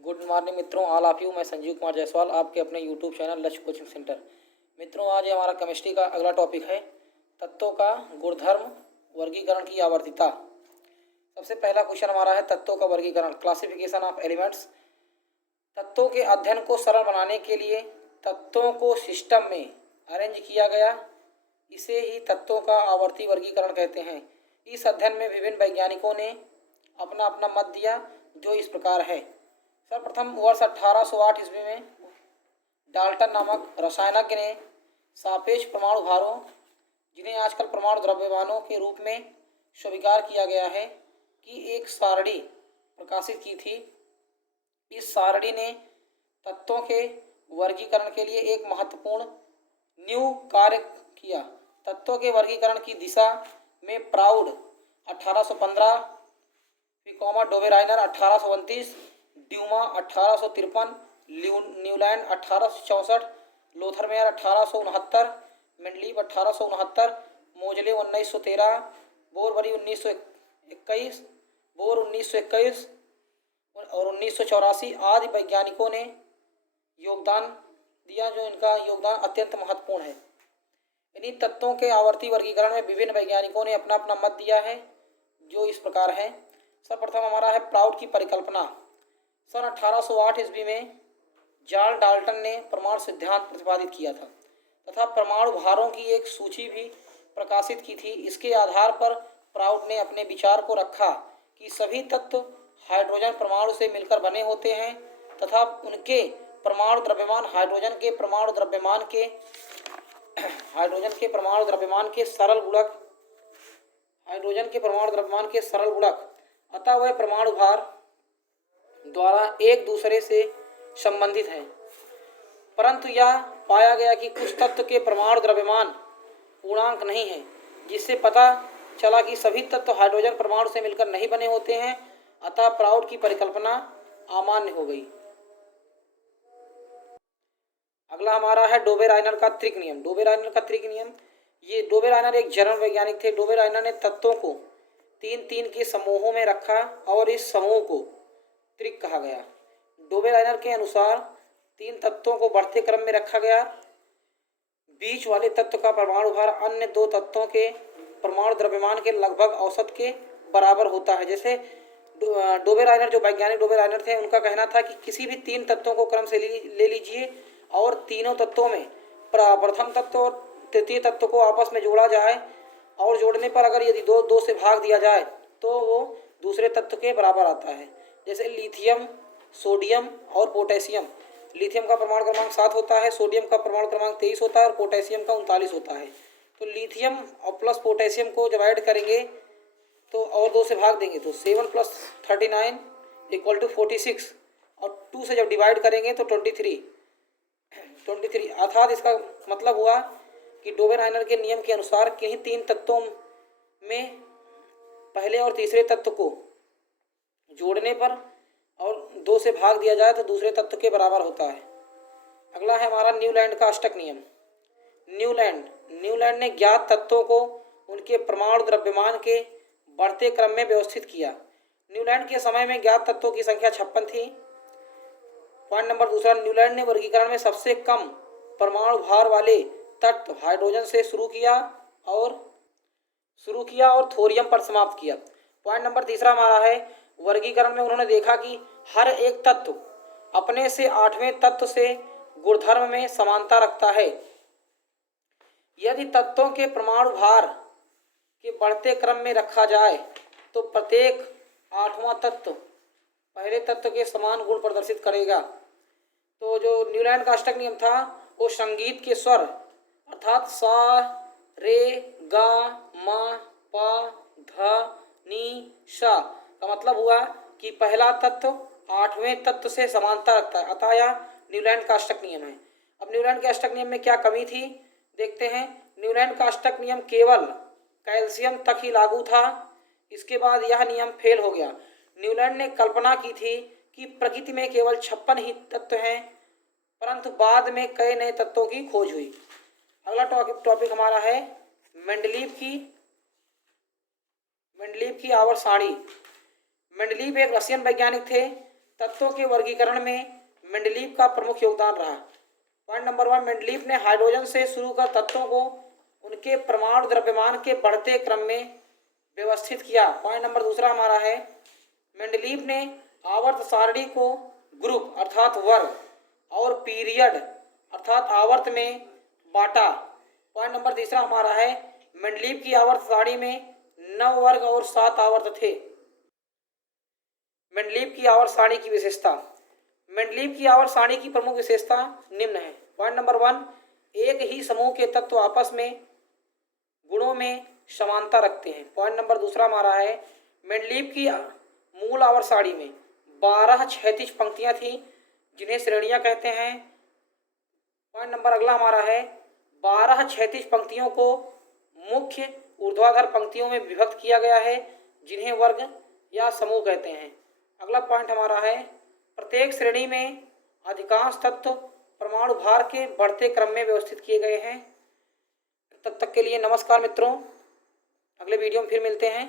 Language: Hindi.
गुड मॉर्निंग मित्रों, ऑल ऑफ यू। मैं संजीव कुमार जायसवाल, आपके अपने यूट्यूब चैनल लक्ष्य कोचिंग सेंटर। मित्रों, आज हमारा केमिस्ट्री का अगला टॉपिक है तत्वों का गुणधर्म वर्गीकरण की आवर्तीता। सबसे पहला क्वेश्चन हमारा है तत्वों का वर्गीकरण, क्लासिफिकेशन ऑफ एलिमेंट्स। तत्वों के अध्ययन को सरल बनाने के लिए तत्वों को सिस्टम में अरेंज किया गया, इसे ही तत्वों का आवर्ती वर्गीकरण कहते हैं। इस अध्ययन में विभिन्न वैज्ञानिकों ने अपना अपना मत दिया, जो इस प्रकार है। सर्वप्रथम वर्ष 1808 ईस्वी में डाल्टन नामक रसायनज्ञ ने सापेक्ष परमाणु भारों, जिन्हें आजकल परमाणु द्रव्यमानों के रूप में स्वीकार किया गया है, की एक सारणी प्रकाशित की थी। इस सारणी ने तत्वों के वर्गीकरण के लिए एक महत्वपूर्ण न्यू कार्य किया। तत्वों के वर्गीकरण की दिशा में प्राउड 1815, फिकोमा Döbereiner 1829, Dumas 1853, Newland 1864, Lothar Meyer 1869, Mendeleev 1869, Moseley 1913, बोरबरी 1921, bore 1921 और 1984 आदि वैज्ञानिकों ने योगदान दिया, जो इनका योगदान अत्यंत महत्वपूर्ण है। इन्हीं तत्वों के आवर्ती वर्गीकरण में विभिन्न वैज्ञानिकों ने अपना अपना मत दिया है, जो इस प्रकार है। सर्वप्रथम हमारा है प्राउड की परिकल्पना। सन 1808 ईस्वी में जॉन डाल्टन ने परमाणु सिद्धांत प्रतिपादित किया था तथा परमाणु भारों की एक सूची भी प्रकाशित की थी। इसके आधार पर प्राउड ने अपने विचार को रखा कि सभी तत्व हाइड्रोजन परमाणु से मिलकर बने होते हैं तथा उनके परमाणु द्रव्यमान हाइड्रोजन के परमाणु द्रव्यमान के सरल गुणक अतः वह परमाणु भार द्वारा एक दूसरे से संबंधित हैं। परंतु यह पाया गया कि कुछ तत्व के परमाणु द्रव्यमान पूर्णांक नहीं है, जिससे पता चला कि सभी तत्व हाइड्रोजन परमाणु से मिलकर नहीं बने होते हैं। अतः प्राउड की परिकल्पना अमान्य हो गई। अगला हमारा है डोबेराइनर का त्रिक नियम। डोबेराइनर का त्रिक नियम, ये डोबेराइनर एक जर्मन वैज्ञानिक थे। डोबेराइनर ने तत्वों को 3-3 के समूहों में रखा और इस समूह को त्रिक कहा गया। डोबेराइनर के अनुसार 3 तत्वों को बढ़ते क्रम में रखा गया। बीच वाले तत्व का परमाणु भार अन्य 2 तत्वों के परमाणु द्रव्यमान के लगभग औसत के बराबर होता है। जैसे डोबेराइनर, जो वैज्ञानिक डोबेराइनर थे, उनका कहना था कि किसी भी 3 तत्वों को क्रम से ले लीजिए और तीनों तत्वों में प्रथम तत्व और तृतीय तत्व को आपस में जोड़ा जाए और जोड़ने पर अगर यदि 2 से भाग दिया जाए तो वो दूसरे तत्व के बराबर आता है। जैसे लिथियम, सोडियम और पोटेशियम। लिथियम का परमाणु क्रमांक 7 होता है, सोडियम का परमाणु क्रमांक 23 होता है और पोटेशियम का 39 होता है। तो लिथियम और प्लस पोटेशियम को डिवाइड करेंगे तो और 2 से भाग देंगे तो 7 + 39 = 46 और 2 से जब डिवाइड करेंगे तो 23। अर्थात इसका मतलब हुआ कि डोबेराइनर के नियम के अनुसार किन्हीं 3 तत्वों में पहले और तीसरे तत्व को जोड़ने पर और 2 से भाग दिया जाए तो दूसरे तत्व के बराबर होता है। अगला है हमारा न्यूलैंड का अष्टक नियम। न्यूलैंड ने ज्ञात तत्वों को उनके परमाणु द्रव्यमान के बढ़ते क्रम में व्यवस्थित किया। न्यूलैंड के समय में ज्ञात तत्वों की संख्या 56 थी। पॉइंट नंबर 2, न्यूलैंड ने वर्गीकरण में सबसे कम परमाणु भार वाले तत्व हाइड्रोजन से शुरू किया और थोरियम पर समाप्त किया। पॉइंट नंबर 3 हमारा है वर्गीकरण में उन्होंने देखा कि हर एक तत्व अपने से 8वें तत्व से गुणधर्म में समानता रखता है। यदि तत्वों के परमाणु भार के बढ़ते क्रम में रखा जाए तो प्रत्येक 8वां तत्व पहले तत्व के समान गुण प्रदर्शित करेगा। तो जो न्यूलैंड का अष्टक नियम था वो संगीत के स्वर अर्थात सा, रे, गा, मा, पा, धा, नी, सा का मतलब हुआ कि पहला तत्व 8वें तत्व से समानता रखता है। अतः यह न्यूलैंड का अष्टक नियम है। अब न्यूलैंड के अष्टक नियम में क्या कमी थी देखते हैं। न्यूलैंड का अष्टक नियम केवल कैल्शियम तक ही लागू था। इसके बाद यह नियम फेल हो गया। न्यूलैंड ने कल्पना की थी कि प्रकृति में केवल 56 ही तत्व हैं, परंतु बाद में कई नए तत्वों की खोज हुई। अगला टॉपिक हमारा है मेंडलीव की आवर्त सारणी। मेंडलीव एक रशियन वैज्ञानिक थे तत्वों के वर्गीकरण में मेंडलीव का प्रमुख योगदान रहा। पॉइंट नंबर 1, मेंडलीव ने हाइड्रोजन से शुरू कर तत्वों को उनके परमाणु द्रव्यमान के बढ़ते क्रम में व्यवस्थित किया। पॉइंट नंबर 2 हमारा है, मेंडलीव ने आवर्त सारणी को ग्रुप अर्थात वर्ग और पीरियड अर्थात आवर्त में बांटा। पॉइंट नंबर 3 हमारा है, मेंडलीव की आवर्त सारणी में 9 वर्ग और 7 आवर्त थे। मेंडलीव की आवर्त सारणी की विशेषता। मेंडलीव की आवर्त सारणी की प्रमुख विशेषता निम्न है। पॉइंट नंबर 1, एक ही समूह के तत्व आपस में गुणों में समानता रखते हैं। पॉइंट नंबर 2 हमारा है, मेंडलीव की मूल आवर्त सारणी में 12 क्षैतिज पंक्तियां थी जिन्हें श्रेणियां कहते हैं। पॉइंट नंबर अगला हमारा है, 12 क्षैतिज पंक्तियों को मुख्य ऊर्ध्वाधर पंक्तियों में विभक्त किया गया है जिन्हें वर्ग या समूह कहते हैं। अगला पॉइंट हमारा है, प्रत्येक श्रेणी में अधिकांश तत्व परमाणु भार के बढ़ते क्रम में व्यवस्थित किए गए हैं। तब तक के लिए नमस्कार मित्रों, अगले वीडियो में फिर मिलते हैं।